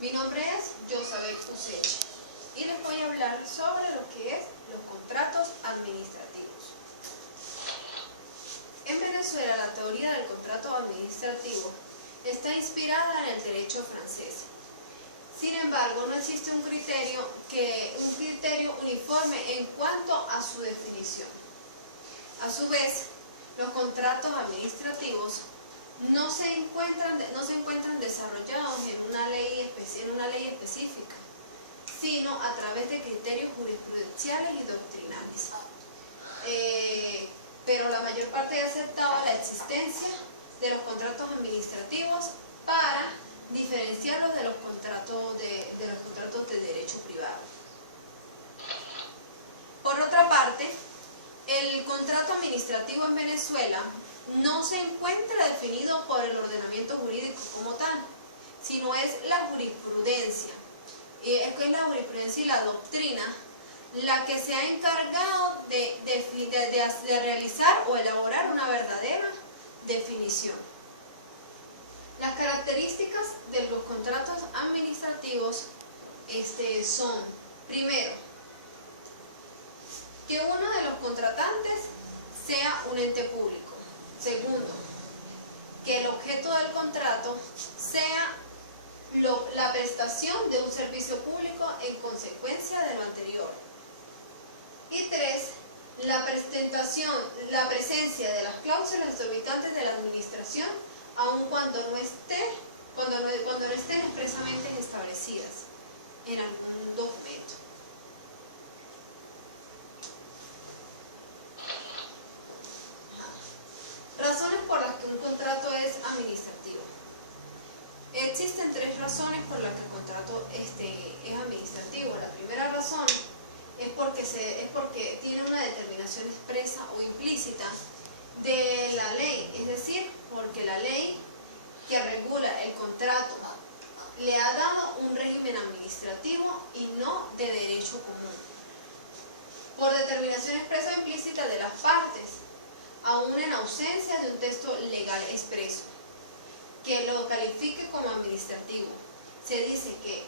Mi nombre es Yosabel Useche y les voy a hablar sobre lo que es los contratos administrativos. En Venezuela, la teoría del contrato administrativo está inspirada en el derecho francés. Sin embargo, no existe un criterio uniforme en cuanto a su definición. A su vez, los contratos administrativos no se encuentran desarrollados en una ley específica, sino a través de criterios jurisprudenciales y doctrinales. Pero la mayor parte ha aceptado la existencia de los contratos administrativos para diferenciarlos de los contratos de derecho privado. Por otra parte, el contrato administrativo en Venezuela no se encuentra definido por el ordenamiento jurídico como tal, sino es la jurisprudencia. Es la jurisprudencia y la doctrina la que se ha encargado de realizar o elaborar una verdadera definición. Las características de los contratos administrativos son, primero, que uno de los contratantes sea un ente público. Segundo, que el objeto del contrato sea la prestación de un servicio público en consecuencia de lo anterior. Y tres, la presencia de las cláusulas exorbitantes de la administración, aun cuando no estén expresamente establecidas en algún documento. Razones por las que un contrato es administrativo. Existen tres razones por las que el contrato es administrativo. La primera razón es porque tiene una determinación expresa o implícita de la ley, es decir, porque la ley que regula el contrato le ha dado un régimen administrativo y no de derecho común. Por determinación expresa o implícita de las partes, aún en ausencia de un texto legal expreso que lo califique como administrativo. Se dice que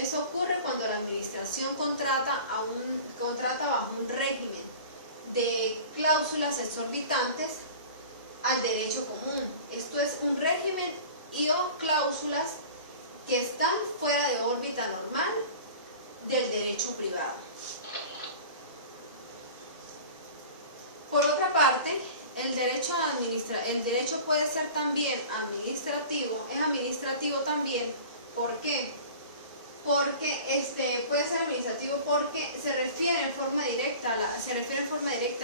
eso ocurre cuando la administración contrata bajo un régimen de cláusulas exorbitantes al derecho común. Esto es un régimen o cláusulas que están fuera de órbita normal del derecho privado. Por otra parte, el derecho puede ser también administrativo, es administrativo también. ¿Por qué? Porque puede ser administrativo porque se refiere en forma directa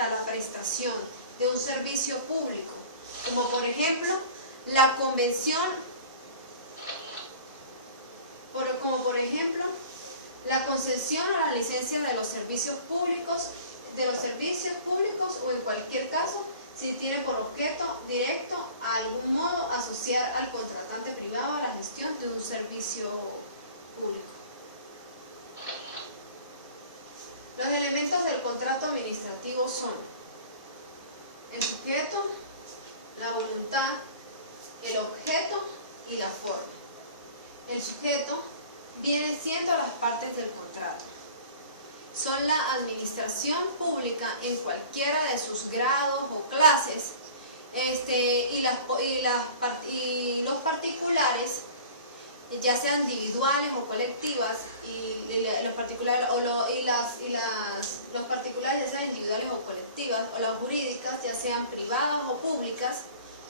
a la prestación de un servicio público, como por ejemplo la concesión o la licencia de los servicios públicos o en cualquier caso si tiene por objeto directo a algún modo asociar al contratante privado a la gestión de un servicio público. Los elementos del contrato administrativo son el sujeto, la voluntad, el objeto y la forma. El sujeto viene siendo las partes del contrato. Son la administración pública en cualquiera de sus grados o clases y los particulares, ya sean individuales o colectivas, los particulares ya sean individuales o colectivas, o las jurídicas ya sean privadas o públicas,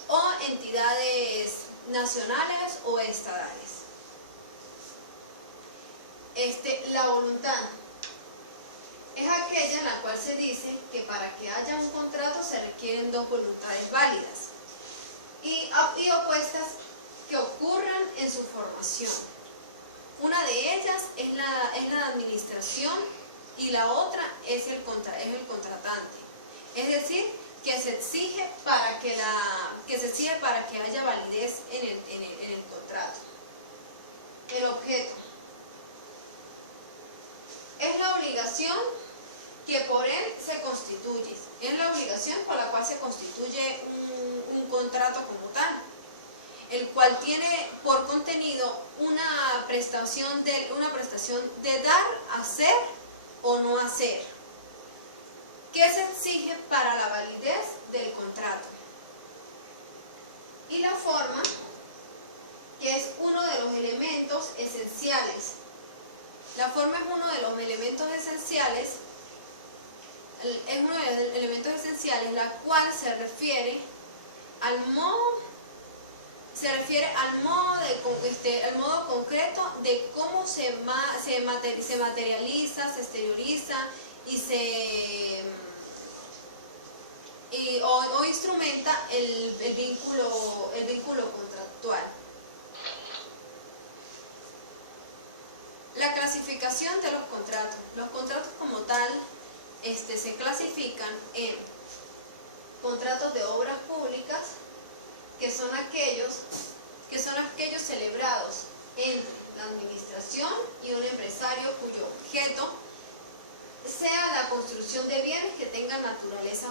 o entidades nacionales o estatales. La voluntad es aquella en la cual se dice que para que haya un contrato se requieren dos voluntades válidas y opuestas que ocurran en su formación. Una de ellas es la administración y la otra es el contratante. Es decir, que se exige para que haya validez en el contrato. El objeto es la obligación que por él se constituye. Es la obligación por la cual se constituye un contrato como tal, el cual tiene por contenido una prestación prestación de dar, hacer o no hacer. ¿Qué se exige para la validez del contrato? Y la forma, que es uno de los elementos esenciales. La forma es uno de los elementos esenciales, la cual se refiere al modo concreto de cómo se materializa, se exterioriza o instrumenta el vínculo contractual. La clasificación de los contratos. Los contratos como tal se clasifican en contratos de obras públicas, que son aquellos celebrados entre la administración y un empresario cuyo objeto sea la construcción de bienes que tengan naturaleza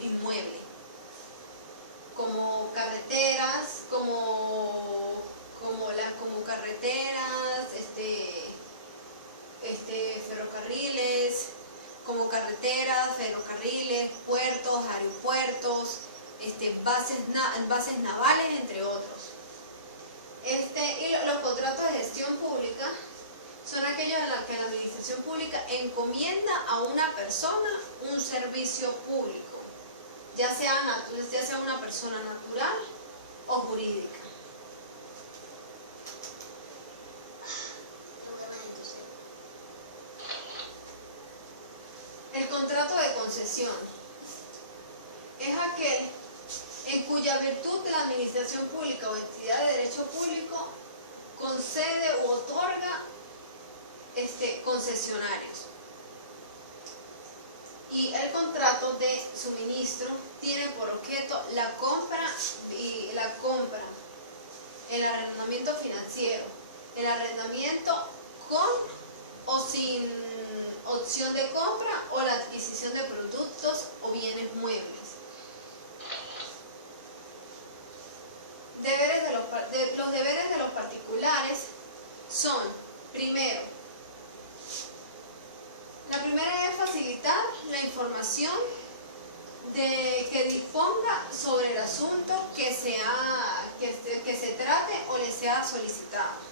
inmueble, como carreteras, como carreteras, ferrocarriles, puertos, aeropuertos, bases navales, entre otros. Y los contratos de gestión pública son aquellos en los que la administración pública encomienda a una persona un servicio público, ya sea una persona natural o jurídica. El contrato de concesión es aquel en cuya virtud la administración pública o entidad de derecho público concede u otorga concesionarios. Y el contrato de suministro tiene por objeto la compra, el arrendamiento financiero, el arrendamiento con o sin opción de compra o la adquisición de productos o bienes muebles. Los deberes de los particulares son, primero, la primera es facilitar la información que disponga sobre el asunto que se trate o le sea solicitado.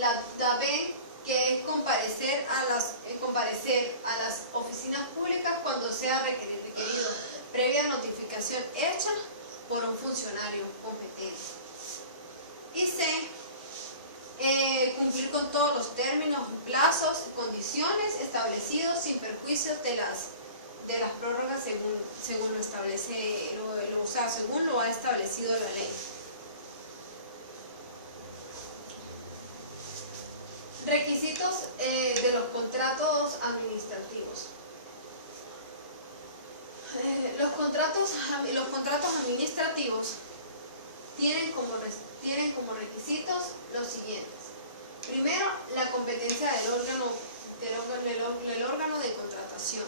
La B, que es comparecer a las oficinas públicas cuando sea requerido, previa notificación hecha por un funcionario competente. Y C, cumplir con todos los términos, plazos y condiciones establecidos sin perjuicio de las prórrogas según lo ha establecido la ley. Requisitos de los contratos administrativos. Los contratos administrativos tienen como requisitos los siguientes. Primero, la competencia del órgano de contratación.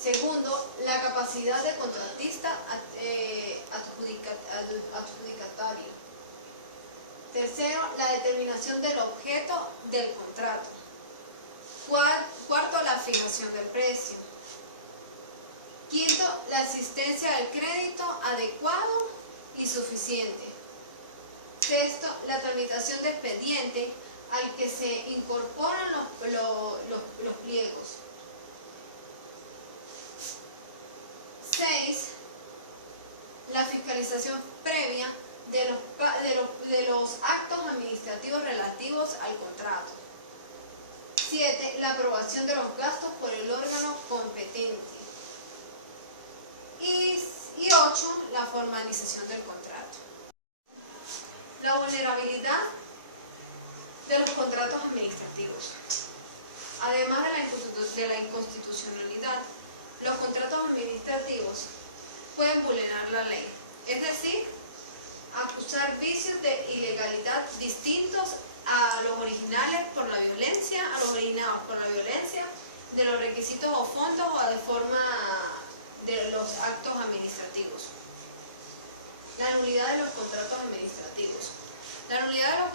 Segundo, la capacidad de contratista adjudicatario. Tercero, la determinación del objeto del contrato. Cuarto, la fijación del precio. Quinto, la asistencia del crédito adecuado y suficiente. Sexto, la tramitación de expediente al que se incorporan los pliegos. 6. La fiscalización previa de los actos administrativos relativos al contrato. 7. La aprobación de los gastos por el órgano competente. Y 8. La formalización del contrato. La vulnerabilidad de los contratos administrativos. Además de la inconstitucionalidad, los contratos administrativos pueden vulnerar la ley, es decir, acusar vicios de ilegalidad distintos a los originales por la violencia, de los requisitos o fondos o de forma de los actos administrativos. La nulidad de los contratos administrativos.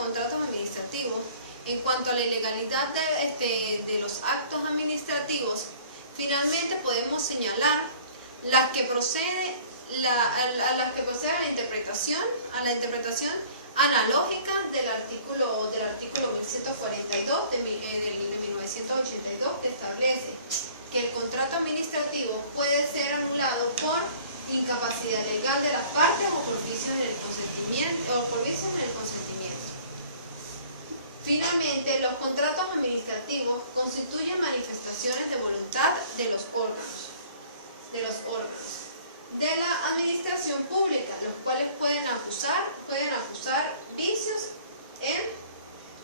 contratos administrativos, en cuanto a la ilegalidad de los actos administrativos, finalmente podemos señalar las que proceden a la interpretación analógica del artículo 1142 de 1982, que establece que el contrato administrativo puede ser anulado por incapacidad legal de las partes o por vicios en el consentimiento. Finalmente, los contratos administrativos constituyen manifestaciones de voluntad de los órganos de la administración pública, los cuales pueden acusar vicios en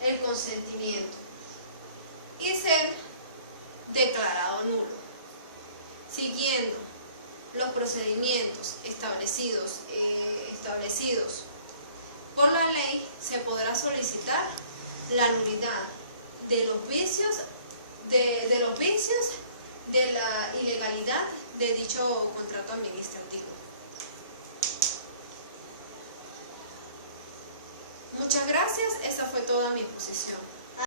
el consentimiento y ser declarado nulo. Siguiendo los procedimientos establecidos por la ley, se podrá solicitar la nulidad de los vicios de la ilegalidad de dicho contrato administrativo. Muchas gracias, esa fue toda mi exposición.